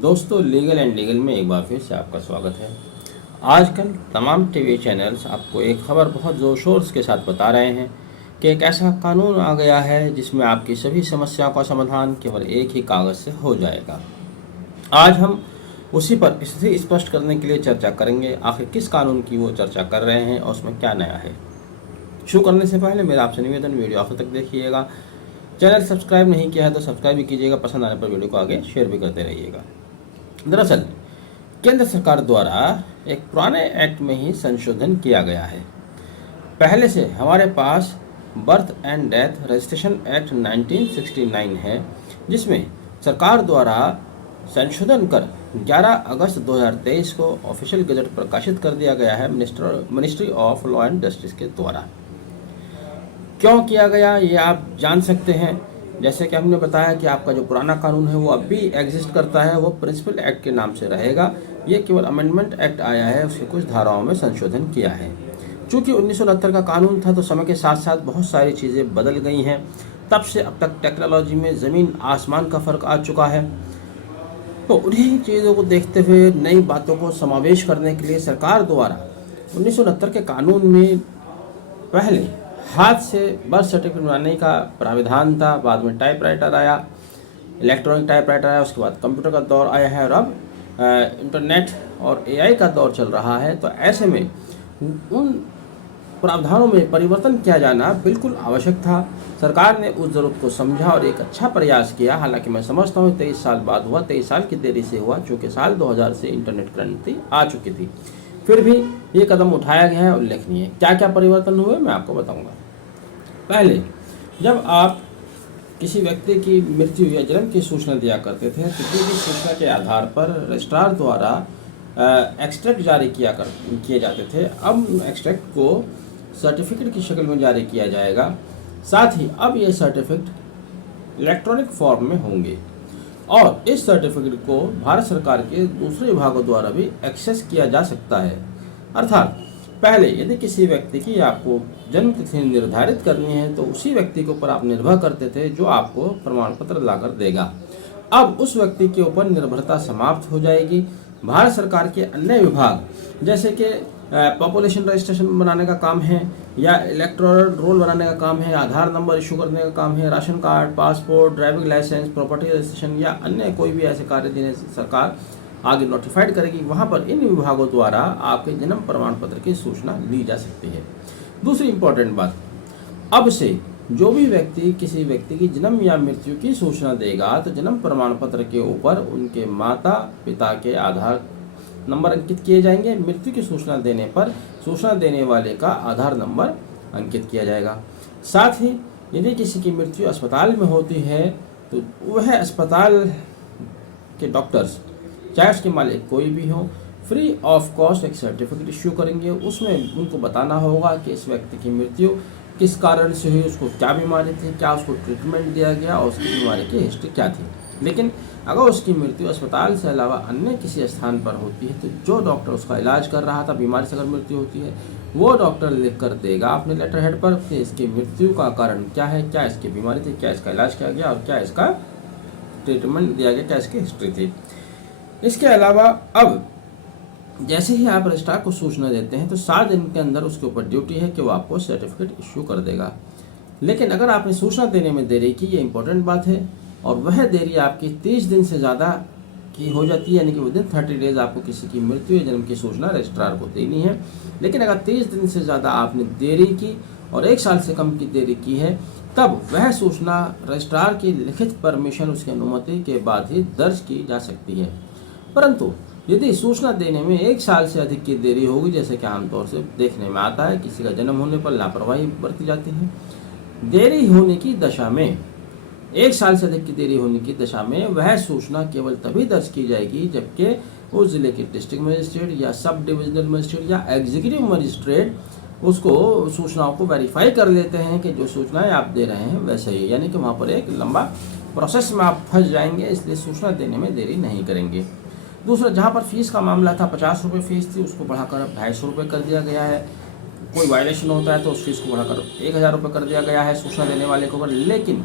दोस्तों, legal and legal में एक बार फिर से आपका स्वागत है। आजकल तमाम टीवी चैनल्स आपको एक खबर बहुत ज़ोर शोर के साथ बता रहे हैं कि एक ऐसा कानून आ गया है जिसमें आपकी सभी समस्याओं का समाधान केवल एक ही कागज़ से हो जाएगा। आज हम उसी पर स्थिति स्पष्ट करने के लिए चर्चा करेंगे, आखिर किस कानून की वो चर्चा कर रहे हैं और उसमें क्या नया है। शुरू करने से पहले मेरा आपसे निवेदन, वीडियो आखिर तक देखिएगा। चैनल सब्सक्राइब नहीं किया है तो सब्सक्राइब भी कीजिएगा, पसंद आने पर वीडियो को आगे शेयर भी करते रहिएगा। दरअसल केंद्र सरकार द्वारा एक पुराने एक्ट में ही संशोधन किया गया है। पहले से हमारे पास birth and death registration act 1969 है, जिसमें सरकार द्वारा संशोधन कर 11 अगस्त 2023 को ऑफिशियल गजट प्रकाशित कर दिया गया है ministry of law and justice के द्वारा। क्यों किया गया ये आप जान सकते हैं। जैसे कि हमने बताया कि आपका जो पुराना कानून है वो अब भी एग्जिस्ट करता है, वो प्रिंसिपल एक्ट के नाम से रहेगा। ये केवल अमेंडमेंट एक्ट आया है, उसके कुछ धाराओं में संशोधन किया है। चूँकि 1969 का कानून था तो समय के साथ साथ बहुत सारी चीज़ें बदल गई हैं। तब से अब तक टेक्नोलॉजी में ज़मीन आसमान का फ़र्क आ चुका है। तो उन्हीं चीज़ों को देखते हुए नई बातों को समावेश करने के लिए सरकार द्वारा 1969 के कानून में पहले हाथ से बर्थ सर्टिफिकेट बनाने का प्राविधान था, बाद में टाइपराइटर आया, इलेक्ट्रॉनिक टाइपराइटर आया, उसके बाद कंप्यूटर का दौर आया है और अब इंटरनेट और एआई का दौर चल रहा है। तो ऐसे में उन प्रावधानों में परिवर्तन किया जाना बिल्कुल आवश्यक था। सरकार ने उस ज़रूरत को समझा और एक अच्छा प्रयास किया। हालांकि मैं समझता हूँ 23 साल बाद हुआ, 23 साल की देरी से हुआ, चूँकि साल 2000 से इंटरनेट क्रांति आ चुकी थी। फिर भी ये कदम उठाया गया है, उल्लेखनीय। क्या क्या परिवर्तन हुए मैं आपको बताऊंगा। पहले जब आप किसी व्यक्ति की मृत्यु या जन्म की सूचना दिया करते थे तो की सूचना के आधार पर रजिस्ट्रार द्वारा एक्सट्रैक्ट जारी किए जाते थे। अब एक्सट्रैक्ट को सर्टिफिकेट की शक्ल में जारी किया जाएगा। साथ ही अब ये सर्टिफिकेट इलेक्ट्रॉनिक फॉर्म में होंगे और इस सर्टिफिकेट को भारत सरकार के दूसरे विभागों द्वारा भी एक्सेस किया जा सकता है। अर्थात पहले यदि किसी व्यक्ति की आपको जन्म तिथि निर्धारित करनी है तो उसी व्यक्ति के ऊपर आप निर्भर करते थे जो आपको प्रमाण पत्र लाकर देगा। अब उस व्यक्ति के ऊपर निर्भरता समाप्त हो जाएगी। भारत सरकार के अन्य विभाग जैसे कि पॉपुलेशन रजिस्ट्रेशन बनाने का काम है या इलेक्टोरल रोल बनाने का काम है, आधार नंबर इशू करने का काम है, ration card, passport, driving licence, property registration या अन्य कोई भी ऐसे कार्य जिन्हें सरकार आगे नोटिफाइड करेगी, वहाँ पर इन विभागों द्वारा आपके जन्म प्रमाण पत्र की सूचना ली जा सकती है। दूसरी इम्पोर्टेंट बात, अब से जो भी व्यक्ति किसी व्यक्ति की जन्म या मृत्यु की सूचना देगा तो जन्म प्रमाण पत्र के ऊपर उनके माता पिता के आधार नंबर अंकित किए जाएंगे। मृत्यु की सूचना देने पर सूचना देने वाले का आधार नंबर अंकित किया जाएगा। साथ ही यदि किसी की मृत्यु अस्पताल में होती है तो वह अस्पताल के डॉक्टर्स, चाहे उसके मालिक कोई भी हो, फ्री ऑफ कॉस्ट एक सर्टिफिकेट इश्यू करेंगे। उसमें उनको बताना होगा कि इस व्यक्ति की मृत्यु किस कारण से हुई, उसको क्या बीमारी थी, क्या उसको ट्रीटमेंट दिया गया और उसकी बीमारी की हिस्ट्री क्या थी। लेकिन अगर उसकी मृत्यु अस्पताल से अलावा अन्य किसी स्थान पर होती है तो जो डॉक्टर उसका इलाज कर रहा था, बीमारी से अगर मृत्यु होती है, वो डॉक्टर लिख कर देगा अपने लेटर हेड पर कि इसकी मृत्यु का कारण क्या है, क्या इसकी बीमारी थी, क्या इसका इलाज किया गया और क्या इसका ट्रीटमेंट दिया गया, क्या इसकी हिस्ट्री थी। इसके अलावा अब जैसे ही आप रजिस्ट्रार को सूचना देते हैं तो 7 दिन के अंदर उसके ऊपर ड्यूटी है कि वो आपको सर्टिफिकेट इश्यू कर देगा। लेकिन अगर आपने सूचना देने में देरी की, ये इंपॉर्टेंट बात है, और वह देरी आपकी 30 दिन से ज़्यादा की हो जाती है, यानी कि विदिन 30 डेज आपको किसी की मृत्यु या जन्म की सूचना रजिस्ट्रार को देनी है। लेकिन अगर 30 दिन से ज़्यादा आपने देरी की और 1 साल से कम की देरी की है, तब वह सूचना रजिस्ट्रार की लिखित परमिशन, उसकी अनुमति के बाद ही दर्ज की जा सकती है। परंतु यदि सूचना देने में 1 साल से अधिक की देरी होगी, जैसे कि आमतौर से देखने में आता है, किसी का जन्म होने पर लापरवाही बरती जाती है, देरी होने की दशा में, 1 साल से अधिक की देरी होने की दशा में वह सूचना केवल तभी दर्ज की जाएगी जबकि उस जिले के डिस्ट्रिक्ट मजिस्ट्रेट या सब डिविजनल मजिस्ट्रेट या एग्जीक्यूटिव मजिस्ट्रेट उसको सूचनाओं को वेरीफाई कर लेते हैं कि जो सूचनाएं आप दे रहे हैं वैसे ही, यानी कि वहाँ पर एक लंबा प्रोसेस में आप फंस जाएंगे, इसलिए सूचना देने में देरी नहीं करेंगे। दूसरा, जहाँ पर फीस का मामला था, 50 रुपये फीस थी, उसको बढ़ाकर 250 रुपये कर दिया गया है। कोई वायलेशन होता है तो उस फीस को बढ़ाकर 1000 रुपये कर दिया गया है सूचना देने वाले को। लेकिन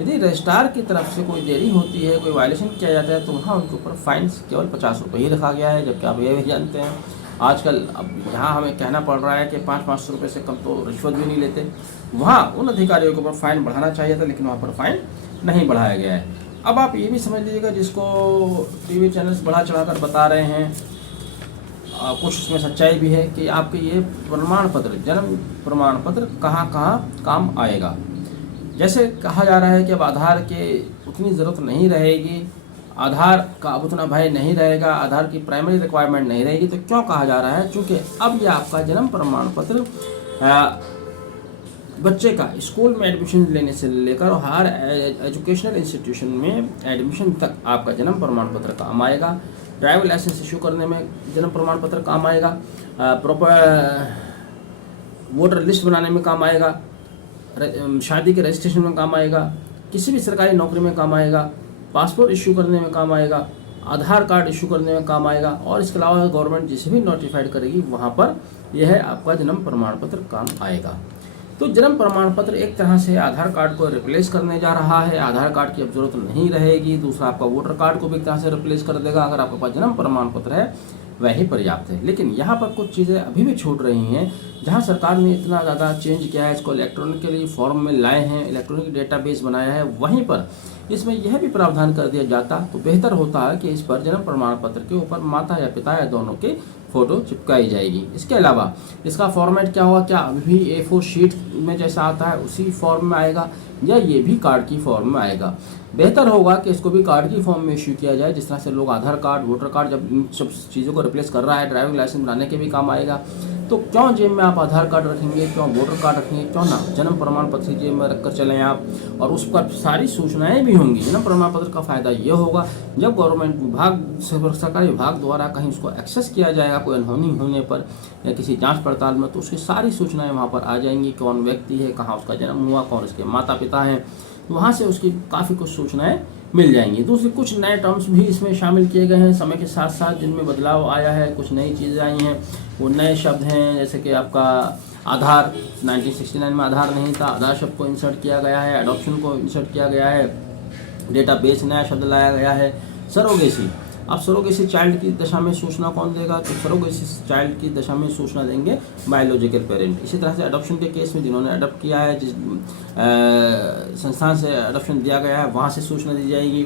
यदि रजिस्ट्रार की तरफ से कोई देरी होती है, कोई वायलेशन किया जाता है, तो वहाँ उनके ऊपर फाइन केवल 50 रुपये ही रखा गया है। जबकि आप ये भी जानते हैं आजकल अब यहाँ हमें कहना पड़ रहा है कि 500 रुपये से कम तो रिश्वत भी नहीं लेते। वहाँ उन अधिकारियों के ऊपर फाइन बढ़ाना चाहिए था, लेकिन वहाँ पर फाइन नहीं बढ़ाया गया है। अब आप ये भी समझ लीजिएगा, जिसको टीवी चैनल्स बढ़ा चढ़ाकर बता रहे हैं, कुछ उसमें सच्चाई भी है कि आपके ये प्रमाण पत्र, जन्म प्रमाण पत्र कहाँ कहाँ काम आएगा। जैसे कहा जा रहा है कि अब आधार के उतनी ज़रूरत नहीं रहेगी, आधार का अब उतना भय नहीं रहेगा, आधार की प्राइमरी रिक्वायरमेंट नहीं रहेगी। तो क्यों कहा जा रहा है? चूँकि अब ये आपका जन्म प्रमाण पत्र बच्चे का स्कूल में एडमिशन लेने से लेकर हर एजुकेशनल इंस्टीट्यूशन में एडमिशन तक आपका जन्म प्रमाण पत्र काम आएगा। ड्राइविंग लाइसेंस इशू करने में जन्म प्रमाण पत्र काम आएगा, प्रॉपर वोटर लिस्ट बनाने में काम आएगा, शादी के रजिस्ट्रेशन में काम आएगा, किसी भी सरकारी नौकरी में काम आएगा, पासपोर्ट इशू करने में काम आएगा, आधार कार्ड इशू करने में काम आएगा। और इसके अलावा गवर्नमेंट जिसे भी नोटिफाइड करेगी वहाँ पर यह आपका जन्म प्रमाण पत्र काम आएगा। तो जन्म प्रमाण पत्र एक तरह से आधार कार्ड को रिप्लेस करने जा रहा है। आधार कार्ड की अब जरूरत नहीं रहेगी। दूसरा, आपका वोटर कार्ड को भी एक तरह से रिप्लेस कर देगा। अगर आपके पास जन्म प्रमाण पत्र है वही पर्याप्त है। लेकिन यहाँ पर कुछ चीज़ें अभी भी छूट रही हैं। जहाँ सरकार ने इतना ज़्यादा चेंज किया है, इसको इलेक्ट्रॉनिकली फॉर्म में लाए हैं, इलेक्ट्रॉनिक डेटाबेस बनाया है, वहीं पर इसमें यह भी प्रावधान कर दिया जाता तो बेहतर होता है कि इस पर जन्म प्रमाण पत्र के ऊपर माता या पिता या दोनों के फ़ोटो चिपकाई जाएगी। इसके अलावा इसका फॉर्मेट क्या होगा? क्या अभी भी A4 शीट में जैसा आता है उसी फॉर्म में आएगा, या ये भी कार्ड की फॉर्म में आएगा? बेहतर होगा कि इसको भी कार्ड की फॉर्म में इश्यू किया जाए। जिस तरह से लोग आधार कार्ड, वोटर कार्ड जब इन सब चीज़ों को रिप्लेस कर रहा है, ड्राइविंग लाइसेंस बनाने के भी काम आएगा। तो क्यों जेब में आप आधार कार्ड रखेंगे, क्यों वोटर कार्ड रखेंगे, क्यों ना जन्म प्रमाण पत्र जेब में रखकर चलें आप, और उस पर सारी सूचनाएं भी होंगी। जन्म प्रमाण पत्र का फ़ायदा ये होगा, जब गवर्नमेंट विभाग, सरकारी विभाग द्वारा कहीं उसको एक्सेस किया जाएगा कोई अनहोनी होने पर या किसी जांच पड़ताल में, तो उसकी सारी सूचनाएं वहाँ पर आ जाएंगी। कौन व्यक्ति है, कहाँ उसका जन्म हुआ, कौन उसके माता पिता हैं, वहाँ से उसकी काफ़ी कुछ सूचनाएं मिल जाएंगी। दूसरी, कुछ नए टर्म्स भी इसमें शामिल किए गए हैं समय के साथ साथ, जिनमें बदलाव आया है। कुछ नई चीज़ें आई हैं, वो नए शब्द हैं, जैसे कि आपका आधार, 1969 में आधार नहीं था, आधार शब्द को इंसर्ट किया गया है, अडॉप्शन को इंसर्ट किया गया है, डेटाबेस नया शब्द लाया गया है। सरोगेसी, अब सरोगेसी चाइल्ड की दशा में सूचना कौन देगा? तो सरोगेसी चाइल्ड की दशा में सूचना देंगे बायोलॉजिकल पेरेंट। इसी तरह से अडॉप्शन के केस में जिन्होंने अडॉप्ट किया है, जिस संस्थान से अडॉप्शन दिया गया है, वहाँ से सूचना दी जाएगी।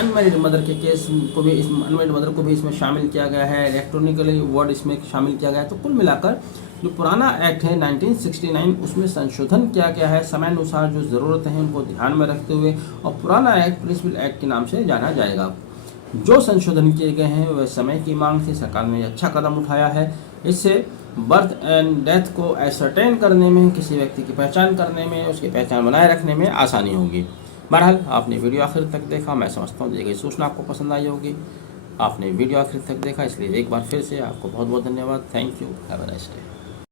अनमैरिड मदर के केस को भी, अनमैरिड मदर को भी इसमें शामिल किया गया है। इलेक्ट्रॉनिकली वर्ड इसमें शामिल किया गया है। तो कुल मिलाकर जो पुराना एक्ट है 1969, उसमें संशोधन किया गया है समय अनुसार जो ज़रूरतें हैं उनको ध्यान में रखते हुए, और पुराना एक्ट प्रिंसिपल एक्ट के नाम से जाना जाएगा। जो संशोधन किए गए हैं वह समय की मांग थी, सरकार ने अच्छा कदम उठाया है। इससे बर्थ एंड डेथ को एसर्टेन करने में, किसी व्यक्ति की पहचान करने में, उसकी पहचान बनाए रखने में आसानी होगी। बहरहाल आपने वीडियो आखिर तक देखा, मैं समझता हूँ दी गई सूचना आपको पसंद आई होगी। आपने वीडियो आखिर तक देखा, इसलिए एक बार फिर से आपको बहुत बहुत धन्यवाद। Thank you, have a nice day.